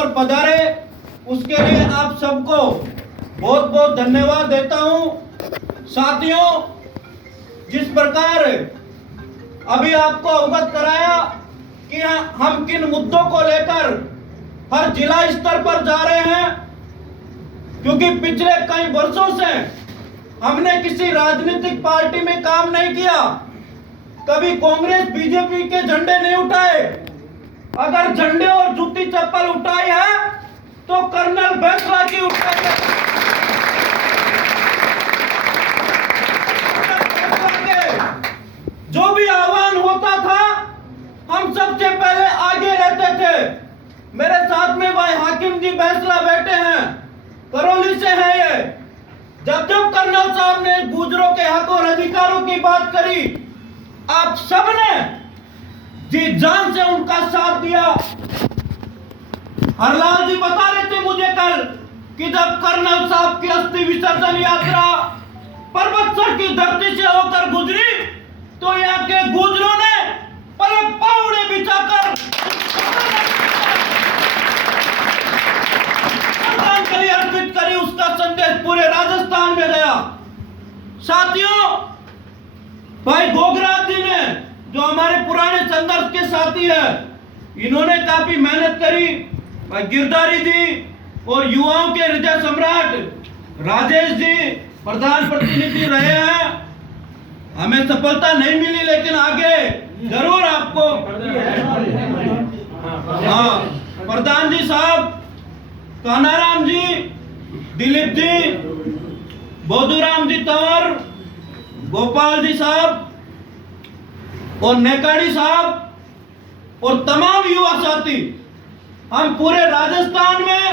पर पधारे, उसके लिए आप सबको बहुत बहुत धन्यवाद देता हूं। साथियों, जिस प्रकार अभी आपको अवगत कराया कि हम किन मुद्दों को लेकर हर जिला स्तर पर जा रहे हैं, क्योंकि पिछले कई वर्षों से हमने किसी राजनीतिक पार्टी में काम नहीं किया, कभी कांग्रेस बीजेपी के झंडे नहीं उठाए। अगर झंडे और जूती चप्पल उठाई है तो कर्नल बैसला की उठाई है। जो भी आह्वान होता था हम सबसे पहले आगे रहते थे। मेरे साथ में भाई हाकिम जी बैसला बैठे हैं, करौली से हैं ये। जब जब कर्नल साहब ने गुजरों के हक और अधिकारों की बात करी, आप सबने जी जान से उनका साथ दिया। हरलाल जी बता रहे थे मुझे कल कि जब कर्नल साहब की अस्थि विसर्जन यात्रा पर्वतसर की धरती से होकर गुजरी तो यहाँ के गुजरों ने पलक पावड़े बिछाकर श्रद्धांजलि अर्पित करी। उसका संदेश पूरे राजस्थान में गया। साथियों, भाई गोगराज जी ने, जो हमारे पुराने संघर्ष के साथी है, इन्होंने काफी मेहनत करी। भाई गिरधारी जी और युवाओं के हृदय सम्राट राजेश जी प्रधान प्रतिनिधि रहे हैं। हमें सफलता नहीं मिली, लेकिन आगे जरूर आपको। हाँ, प्रधान जी साहब, कानाराम जी, दिलीप जी, बोधूराम जी तंवर, गोपाल जी साहब और नेकाड़ी साहब और तमाम युवा साथी, हम पूरे राजस्थान में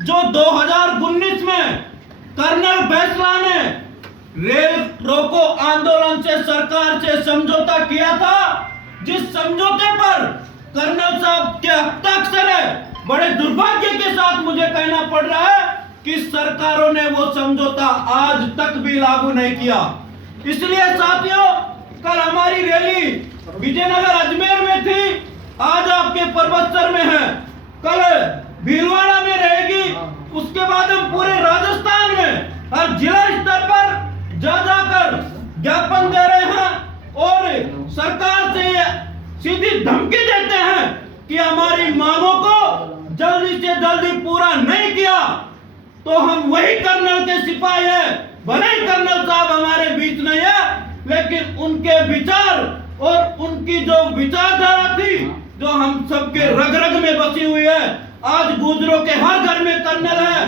जो 2019 में कर्नल बैसला ने रेल रोको आंदोलन से सरकार से समझौता किया था, जिस समझौते पर कर्नल साहब के हस्ताक्षर है, बड़े दुर्भाग्य के साथ मुझे कहना पड़ रहा है कि सरकारों ने वो समझौता आज तक भी लागू नहीं किया। इसलिए साथियों, कल हमारी रैली विजयनगर अजमेर में थी, आज आपके पर्वतसर में है, कल भीलवाड़ा में रहेगी। उसके बाद हम पूरे राजस्थान में हर जिला स्तर पर जा जाकर ज्ञापन दे रहे हैं और सरकार से सीधी धमकी देते हैं कि हमारी मांगों को जल्दी से जल्दी पूरा नहीं किया तो हम वही कर्नल के सिपाही हैं। भले ही कर्नल साहब हमारे बीच नहीं है, लेकिन उनके विचार और उनकी जो विचारधारा थी, जो हम सबके रग रग में बसी हुई है, आज गुजरों के हर घर में कर्नल है,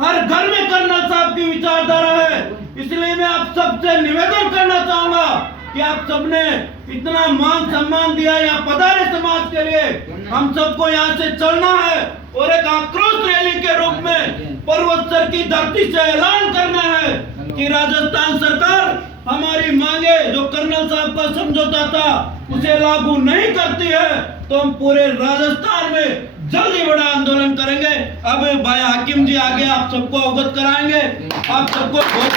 हर घर में कर्नल साहब की विचारधारा है। इसलिए मैं आप सबसे निवेदन करना चाहूंगा कि आप सबने इतना मान सम्मान दिया यहाँ पधारे समाज के लिए, हम सबको यहाँ से चलना है और एक आक्रोश रैली के रूप में पर्वतसर की धरती से ऐलान करना है कि राजस्थान सरकार हमारी मांगे, जो कर्नल साहब का समझौता था, उसे लागू नहीं करती है तो हम पूरे राजस्थान में जल्दी बड़ा आंदोलन करेंगे। अब भाई हाकिम जी आगे आप सबको अवगत कराएंगे। आप सबको बहुत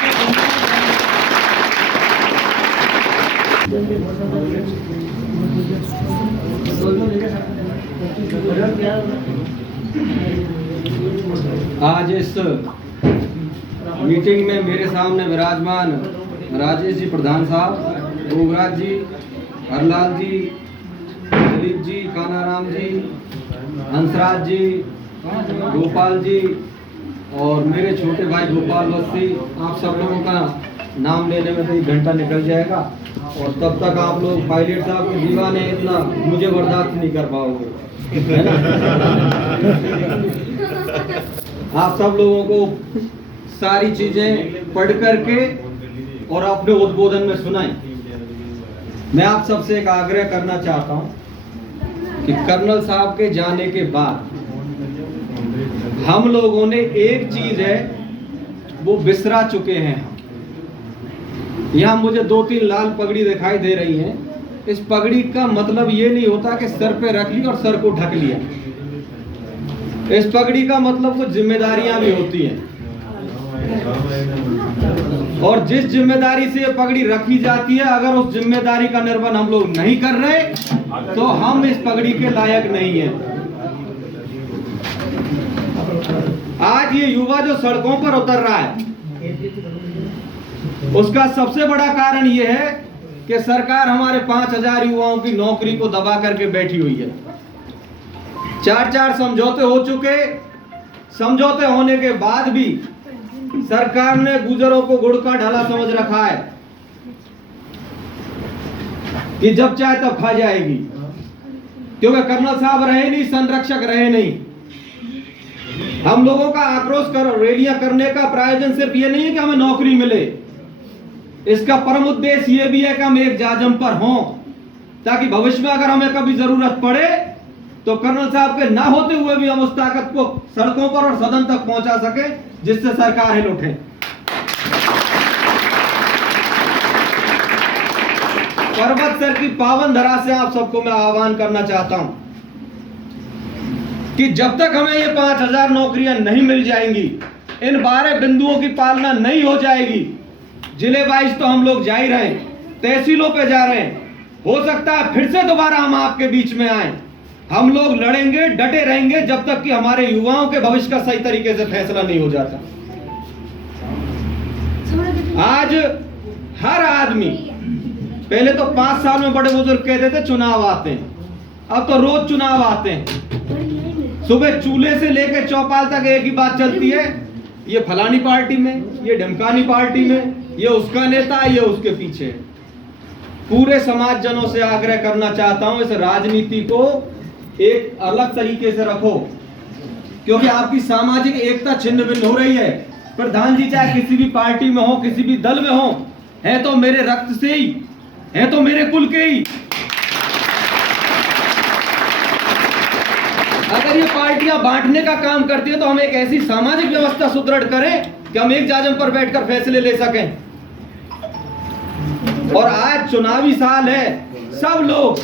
आज इस मीटिंग में मेरे सामने विराजमान राजेश जी प्रधान साहब, गोगराज जी, हरलाल जी, दिलीप जी, कानाराम जी, हंसराज जी, गोपाल जी और मेरे छोटे भाई गोपाल बस्ती, आप सब लोगों का नाम लेने में तो 1 घंटा निकल जाएगा और तब तक आप लोग पायलट साहब के दीवाने इतना मुझे बर्दाश्त नहीं कर पाओगे, है ना? आप सब लोगों को सारी चीजें पढ़ करके और अपने उद्बोधन में सुनाएं। मैं आप सबसे एक आग्रह करना चाहता हूं कि कर्नल साहब के जाने के बाद हम लोगों ने एक चीज है वो बिसरा चुके हैं। यहाँ मुझे 2-3 लाल पगड़ी दिखाई दे रही हैं। इस पगड़ी का मतलब ये नहीं होता कि सर पे रख लिया और सर को ढक लिया। इस पगड़ी का मतलब कुछ जिम्मेदारियां भी होती हैं और जिस जिम्मेदारी से ये पगड़ी रखी जाती है, अगर उस जिम्मेदारी का निर्वहन हम लोग नहीं कर रहे तो हम इस पगड़ी के लायक नहीं हैं। आज ये युवा जो सड़कों पर उतर रहा है, उसका सबसे बड़ा कारण ये है कि सरकार हमारे 5000 युवाओं की नौकरी को दबा करके बैठी हुई है। 4 समझौते हो चुके, समझौते होने के बाद भी सरकार ने गुजरों को गुड़ का ढाला समझ रखा है कि जब चाहे तब खा जाएगी, क्योंकि कर्नल साहब रहे नहीं, संरक्षक रहे नहीं। हम लोगों का आक्रोश कर रैलियां करने का प्रायोजन सिर्फ ये नहीं है कि हमें नौकरी मिले, इसका परम उद्देश्य ये भी है कि हम एक जाजम पर हों, ताकि भविष्य में अगर हमें कभी जरूरत पड़े तो कर्नल साहब के ना होते हुए भी हम उस ताकत को सड़कों पर और सदन तक पहुंचा सके, जिससे सरकार हिल उठे। पर्वत सर की पावन धरा से आप सबको मैं आह्वान करना चाहता हूं कि जब तक हमें ये 5000 नौकरियां नहीं मिल जाएंगी, इन 12 बिंदुओं की पालना नहीं हो जाएगी, जिले वाइज तो हम लोग जा ही रहे हैं, तहसीलों पे जा रहे हैं, हो सकता है फिर से दोबारा हम आपके बीच में आए। हम लोग लड़ेंगे, डटे रहेंगे जब तक कि हमारे युवाओं के भविष्य का सही तरीके से फैसला नहीं हो जाता। आज हर आदमी, पहले तो 5 साल में बड़े बुजुर्ग कहते थे चुनाव आते हैं, अब तो रोज चुनाव आते हैं। सुबह चूल्हे से लेकर चौपाल तक एक ही बात चलती है, ये फलानी पार्टी में, ये ढमकानी पार्टी में, ये उसका नेता, ये उसके पीछे। पूरे समाज जनों से आग्रह करना चाहता हूं, इस राजनीति को एक अलग तरीके से रखो, क्योंकि आपकी सामाजिक एकता छिन्न भिन्न हो रही है। प्रधान जी चाहे किसी भी पार्टी में हो, किसी भी दल में हो, है तो मेरे रक्त से ही, है तो मेरे कुल के ही। अगर ये पार्टियां बांटने का काम करती है तो हम एक ऐसी सामाजिक व्यवस्था सुदृढ़ करें कि हम एक जाजम पर बैठकर फैसले ले सकें। और आज चुनावी साल है, सब लोग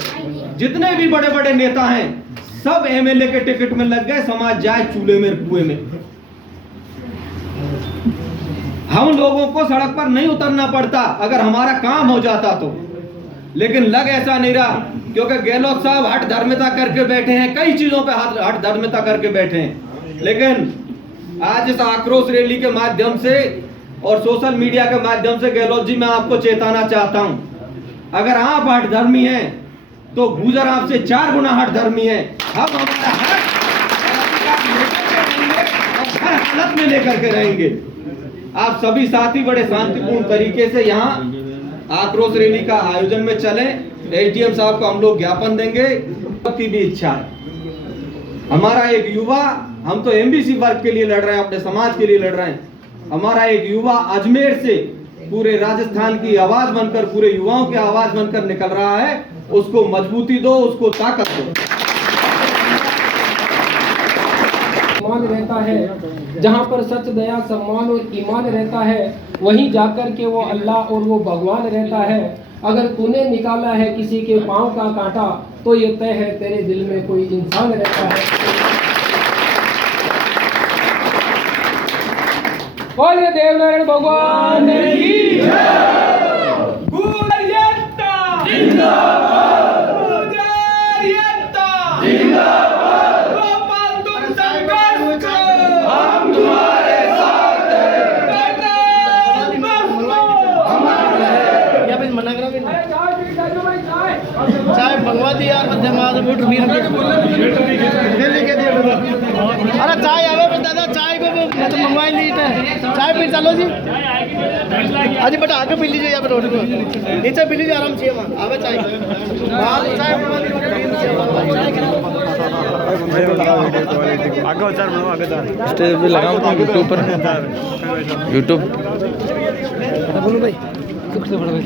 जितने भी बड़े बड़े नेता हैं सब एमएलए के टिकट में लग गए, समाज जाए चूल्हे में कुएं में। हम लोगों को सड़क पर नहीं उतरना पड़ता अगर हमारा काम हो जाता तो, लेकिन लग ऐसा नहीं रहा, क्योंकि गहलोत साहब हठ धर्मिता करके बैठे हैं, कई चीजों पे हठ धर्मिता करके बैठे हैं। लेकिन आज इस आक्रोश रैली के माध्यम से और सोशल मीडिया के माध्यम से गहलोत जी मैं आपको चेताना चाहता हूं, अगर आप हठ धर्मी हैं तो गुजर आपसे 4 गुना हठ धर्मी है। हम हमारा हक हर हालत में लेकर के रहेंगे। आप सभी साथी बड़े शांतिपूर्ण तरीके से यहाँ आक्रोश रैली का आयोजन में चलें। एसडीएम साहब को हम लोग ज्ञापन देंगे, की भी इच्छा है। हमारा एक युवा, हम तो एमबीसी वर्ग के लिए लड़ रहे हैं, अपने समाज के लिए लड़ रहे हैं, हमारा एक युवा अजमेर से पूरे राजस्थान की आवाज बनकर, पूरे युवाओं की आवाज बनकर निकल रहा है। उसको मजबूती दो, उसको ताकत दो। ईमान रहता है, जहाँ पर सच, दया, सम्मान और ईमान रहता है, वहीं जाकर के वो अल्लाह और वो भगवान रहता है। अगर तूने निकाला है किसी के पाँव का कांटा, तो ये तय है तेरे दिल में कोई इंसान रहता है। बोलिए देवनारायण भगवान की जय। चाय मंगवा दी यार, अरे चाय आवे पे दादा, चाय को मतलब मंगवाई ली चाय पी चलो जी। अजी बेटा आगे पी लीजिए, यहाँ पे रोड को नीचे पी लीजिए, आराम से आवे चाय। स्टेज पे लगाऊं तो यूट्यूब पर, यूट्यूब बोलो भाई सुख से बड़ा भाई।